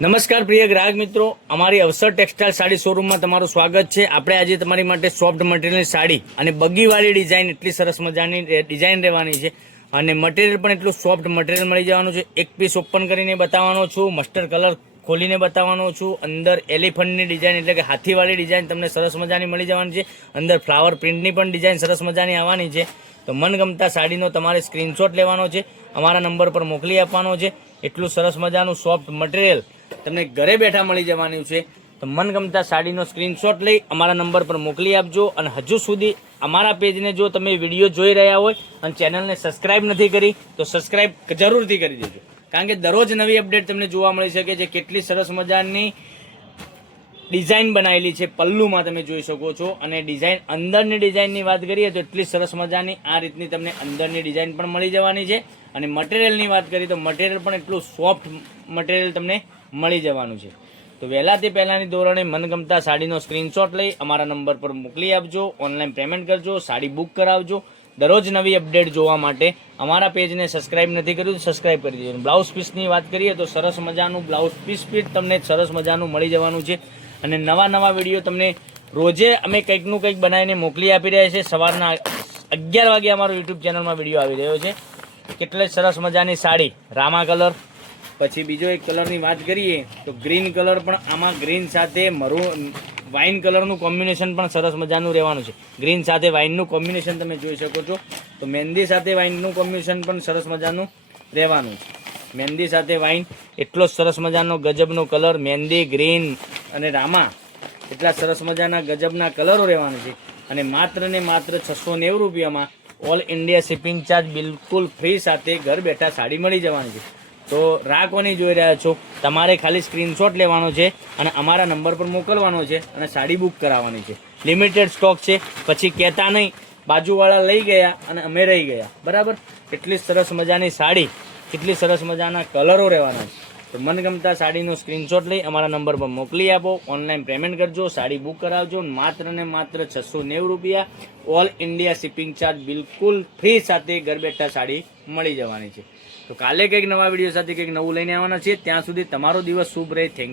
નમસ્કાર પ્રિય ગ્રાહક મિત્રો, અમારી અવસર ટેક્સટાઇલ સાડી શોરૂમમાં તમારું સ્વાગત છે। આપણે આજે તમારી માટે સોફ્ટ મટીરિયલની સાડી અને બગીવાળી ડિઝાઇન, એટલી સરસ મજાની ડિઝાઇન રહેવાની છે અને મટીરિયલ પણ એટલું સોફ્ટ મટીરિયલ મળી જવાનું છે। એક પીસ ઓપન કરીને બતાવવાનો છું, મસ્ટર્ડ કલર ખોલીને બતાવવાનો છું। અંદર એલિફન્ટની ડિઝાઇન એટલે કે હાથીવાળી ડિઝાઇન તમને સરસ મજાની મળી જવાની છે। અંદર ફ્લાવર પ્રિન્ટની પણ ડિઝાઇન સરસ મજાની આવવાની છે। તો મનગમતા સાડીનો તમારે સ્ક્રીનશોટ લેવાનો છે, અમારા નંબર પર મોકલી આપવાનો છે। એટલું સરસ મજાનું સોફ્ટ મટીરિયલ તમને ઘરે બેઠા મળી જવાનું છે। તો મનગમતા સાડીનો સ્ક્રીનશોટ લઈ અમારા નંબર પર મોકલી આપજો। અને હજુ સુધી અમારા પેજને જો તમે વિડીયો જોઈ રહ્યા હોય અને ચેનલને સબસ્ક્રાઇબ નથી કરી તો સબસ્ક્રાઇબ જરૂરથી કરી દેજો, કારણ કે દરરોજ નવી અપડેટ તમને જોવા મળી શકે છે। કેટલી સરસ મજાની ડિઝાઇન બનાવેલી છે, પલ્લુમાં તમે જોઈ શકો છો। અને ડિઝાઇન, અંદરની ડિઝાઇનની વાત કરીએ તો એટલી સરસ મજાની આ રીતની તમને અંદરની ડિઝાઇન પણ મળી જવાની છે। અને મટીરિયલની વાત કરીએ તો મટીરિયલ પણ એટલું સોફ્ટ મટીરિયલ તમને મળી જવાનું છે। તો વહેલાથી પહેલાંની ધોરણે મનગમતા સાડીનો સ્ક્રીનશોટ લઈ અમારા નંબર પર મોકલી આપજો, ઓનલાઈન પેમેન્ટ કરજો, સાડી બુક કરાવજો। દરરોજ નવી અપડેટ જોવા માટે અમારા પેજને સબસ્ક્રાઇબ નથી કર્યું તો સબસ્ક્રાઇબ કરી દેજો। બ્લાઉઝ પીસની વાત કરીએ તો સરસ મજાનું બ્લાઉઝ પીસ તમને સરસ મજાનું મળી જવાનું છે। અને નવા વિડીયો તમને રોજે અમે કંઈકનું કંઈક બનાવીને મોકલી આપી રહ્યા છે। સવારના 11 વાગે અમારો યુટ્યુબ ચેનલમાં વિડીયો આવી રહ્યો છે। કેટલે સરસ મજાની સાડી, રામા કલર, પછી બીજો એક કલરની વાત કરીએ તો ગ્રીન કલર, પણ આમાં ગ્રીન સાથે મરૂન વાઇન કલરનું કોમ્બિનેશન પણ સરસ મજાનું રહેવાનું છે। ગ્રીન સાથે વાઇનનું કોમ્બિનેશન તમે જોઈ શકો છો। તો મહેંદી સાથે વાઇનનું કોમ્બિનેશન પણ સરસ મજાનું રહેવાનું છે। મહેંદી સાથે વાઇન, એટલો સરસ મજાનો ગજબનો કલર, મહેંદી, ગ્રીન અને રામા, એટલા સરસ મજાના ગજબના કલરો રહેવાના છે। અને માત્ર ને માત્ર 690 રૂપિયામાં ઓલ ઇન્ડિયા શિપિંગ ચાર્જ બિલકુલ ફ્રી સાથે ઘર બેઠા સાડી મળી જવાની છે। તો રાહ કોની જોઈ રહ્યા છો? તમારે ખાલી સ્ક્રીનશોટ લેવાનો છે અને અમારા નંબર પર મોકલવાનો છે અને સાડી બુક કરાવવાની છે। લિમિટેડ સ્ટોક છે, પછી કહેતા નહીં બાજુવાળા લઈ ગયા અને અમે રહી ગયા, બરાબર? એટલી સરસ મજાની સાડી, કેટલી સરસ મજાના કલરો રહેવાના છે। તો મનગમતા સાડીનો સ્ક્રીનશોટ લઈ અમારા નંબર પર મોકલી આપો, ઓનલાઈન પેમેન્ટ કરજો, સાડી બુક કરાવજો। માત્ર ને માત્ર 690 રૂપિયા, ઓલ ઇન્ડિયા શિપિંગ ચાર્જ બિલકુલ ફ્રી સાથે ઘર બેઠા સાડી મળી જવાની છે। તો કાલે કંઈક નવા વિડીયો સાથે કંઈક નવું લઈને આવવાના છીએ। ત્યાં સુધી તમારો દિવસ શુભ રહે। થેન્ક